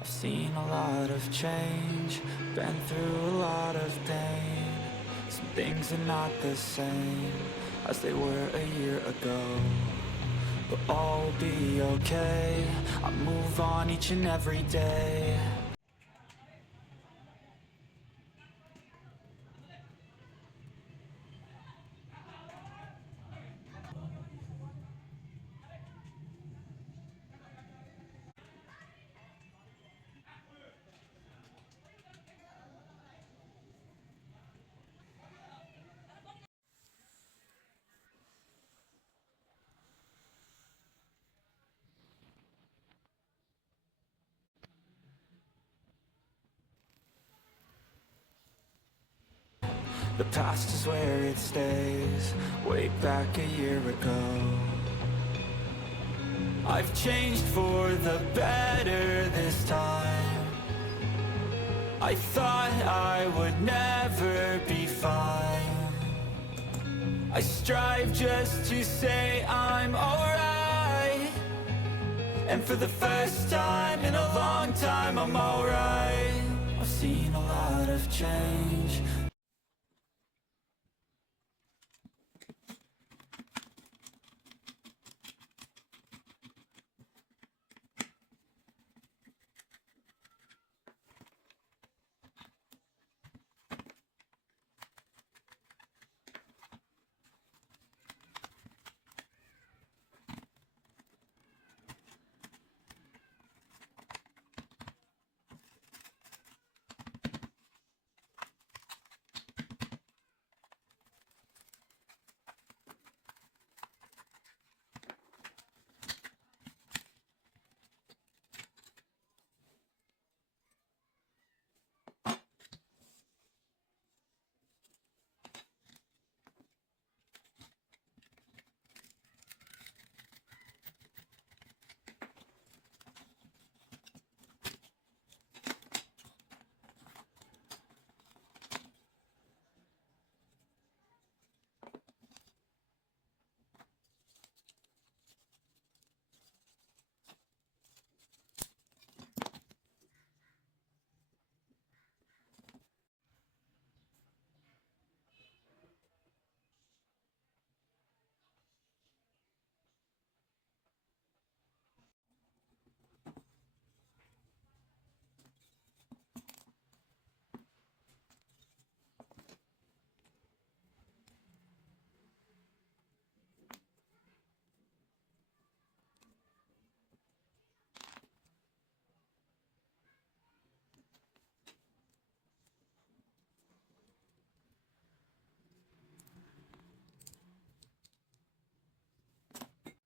I've seen a lot of change, been through a lot of pain. Some things are not the same as they were a year ago, but all will be okay. I move on each and every day. The past is where it stays, way back a year ago. I've changed for the better this time. I thought I would never be fine. I strive just to say I'm alright, and for the first time in a long time I'm alright. I've seen a lot of change.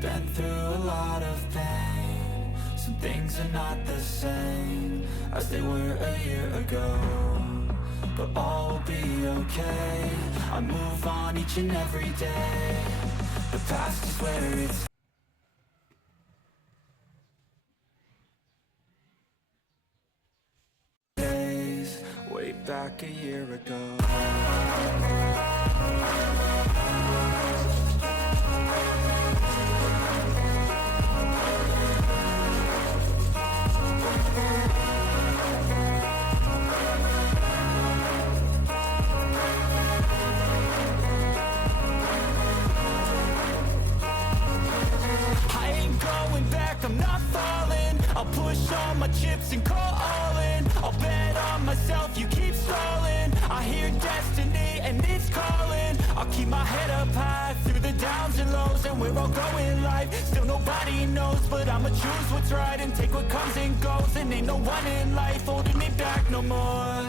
Been through a lot of pain. Some things are not the same as they were a year ago, but all will be okay. I move on each and every day. The past is where it's days, way back a year ago. I'm not falling, I'll push all my chips and call all in. I'll bet on myself, you keep stalling. I hear destiny and it's calling. I'll keep my head up high through the downs and lows, and we're all going in life. Still nobody knows, but I'ma choose what's right and take what comes and goes. And ain't no one in life holding me back no more.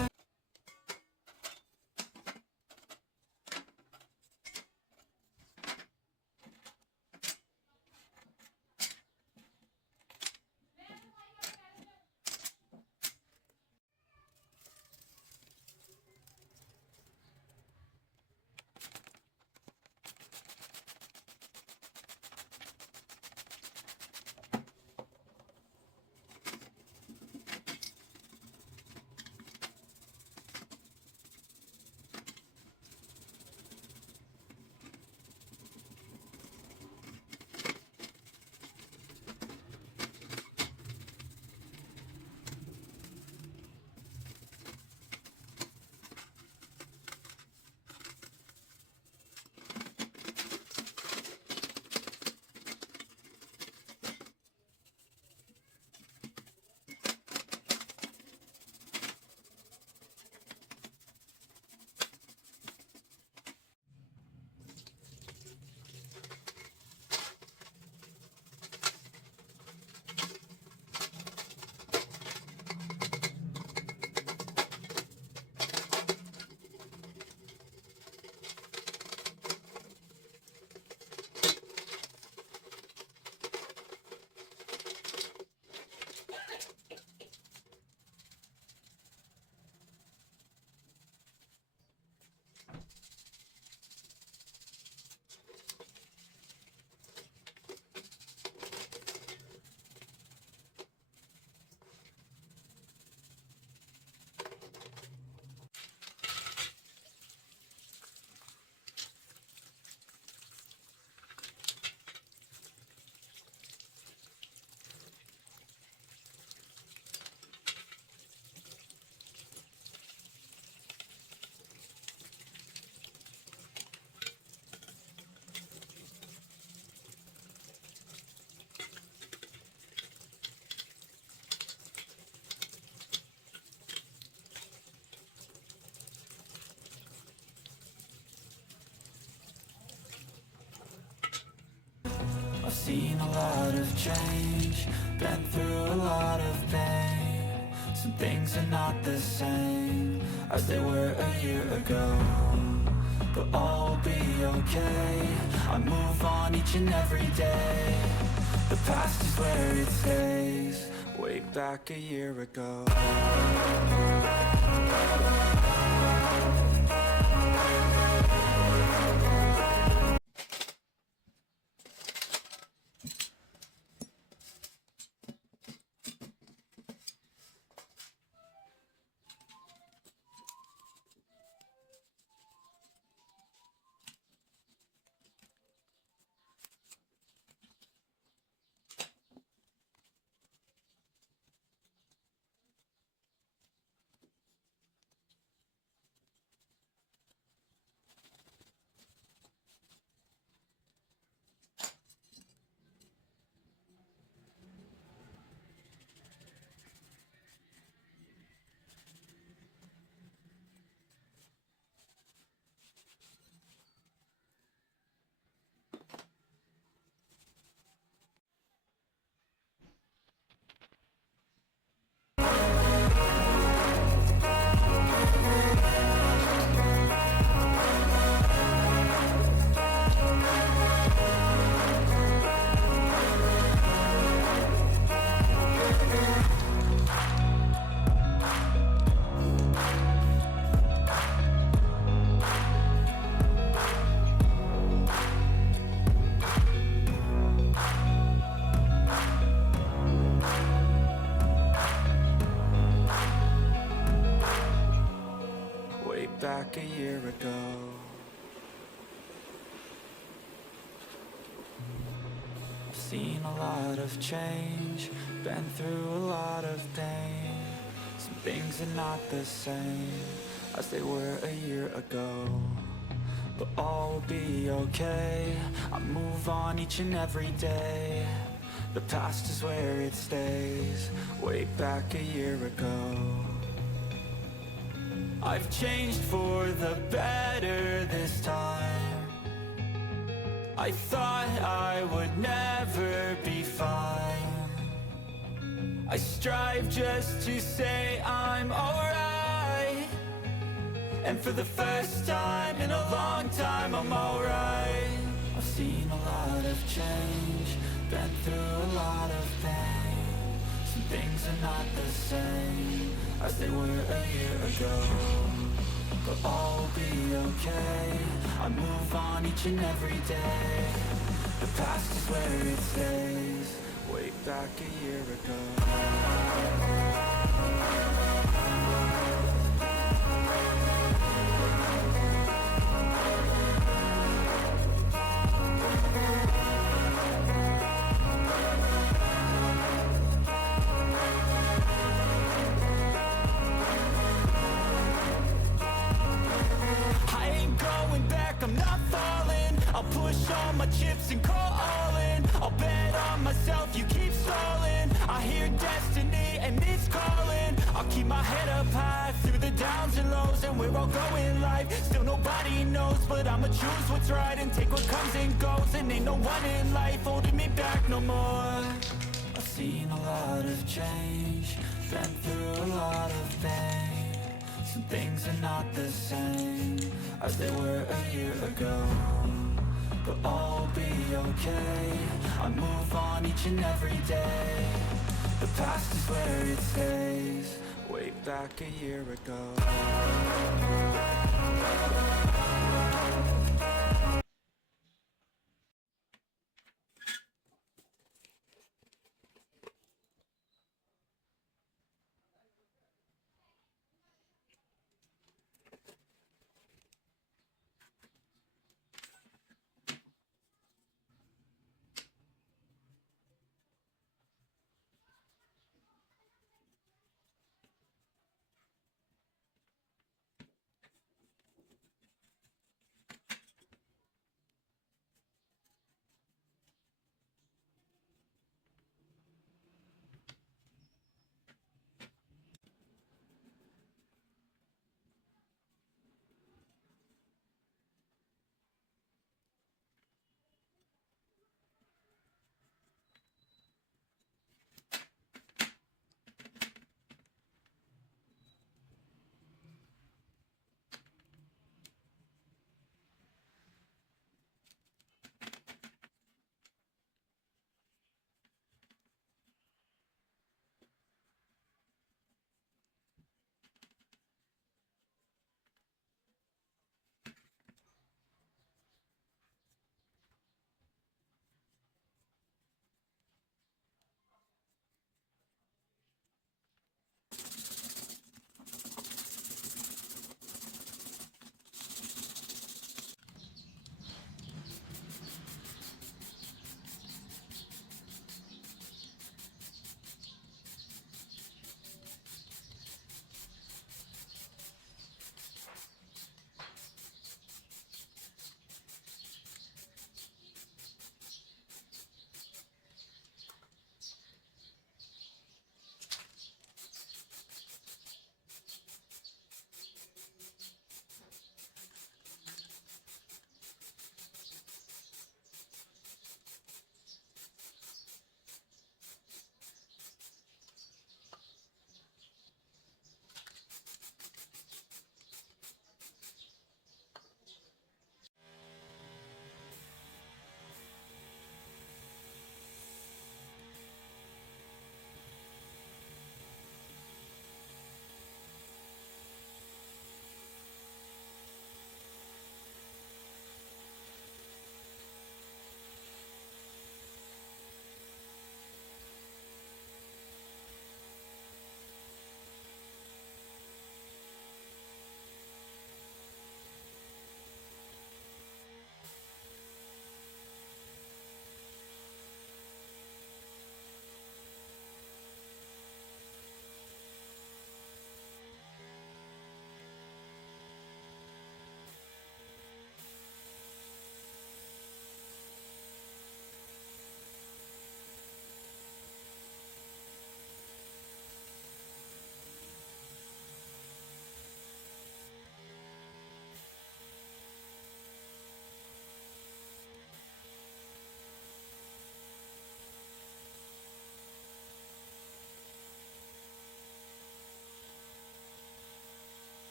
change, been through a lot of pain. Some things are not the same as they were a year ago, but all will be okay. I move on each and every day. The past is where it stays, way back a year ago. Back a year ago, I've seen a lot of change, been through a lot of pain. Some things are not the same as they were a year ago, but all will be okay. I move on each and every day. The past is where it stays, way back a year ago. I've changed for the better this time. I thought I would never be fine. I strive just to say I'm alright, and for the first time in a long time I'm alright. I've seen a lot of change, been through a lot of pain. Some things are not the same as they were a year ago, but all will be okay. I move on each and every day. The past is where it stays, way back a year ago. I'm not falling, I'll push all my chips and call all in. I'll bet on myself, you keep stalling. I hear destiny and it's calling. I'll keep my head up high through the downs and lows, and we're all going live. Still nobody knows, but I'ma choose what's right and take what comes and goes. And ain't no one in life holding me back no more. I've seen a lot of change, been through a lot of pain. Some things are not the same as they were a year ago, but all will be okay. I move on each and every day. The past is where it stays, way back a year ago.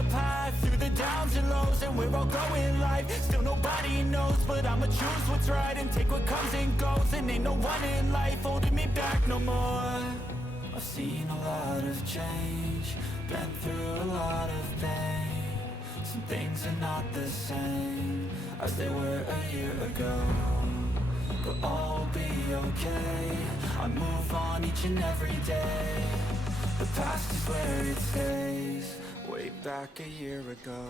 a path through the downs and lows, and we're all going life. Still nobody knows, but I'ma choose what's right and take what comes and goes. And ain't no one in life holding me back no more. I've seen a lot of change, been through a lot of pain. Some things are not the same as they were a year ago, but all will be okay. I move on each and every day. The past is where it stays, way back a year ago.